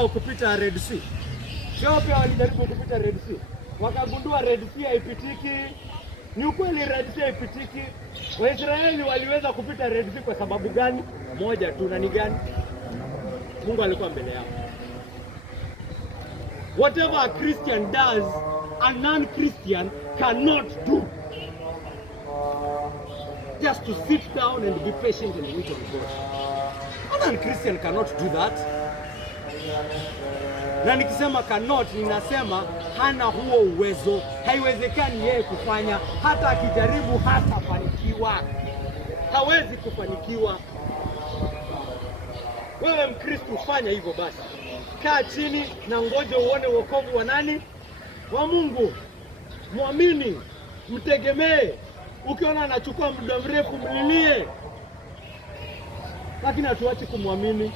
wao kupita Red Sea. Wao pia walijaribu kupita Red Sea, wakagundua Red Sea haipitiki. Ni ukweli Red Sea haipitiki. Waisraeli waliweza kupita Red Sea kwa sababu gani? Moja tu, na ni gani? Mungu alikuwa mbele yao. Whatever a Christian does, a non-Christian cannot do. Just to sit down and be patient and wait on God. A non-Christian cannot do that. Na nikisema cannot, ninasema hana huo uwezo. Haiwezekani yeye kufanya, hata akijaribu hatafanikiwa. Hawezi kufanikiwa. Wewe Mkristo fanya hivyo basi. Kaa chini na ngoje uone wokovu wa nani? Wa Mungu. Muamini, mtegemee. Ukiona anachukua muda mrefu mlilie. Lakini hatuachi kumwamini.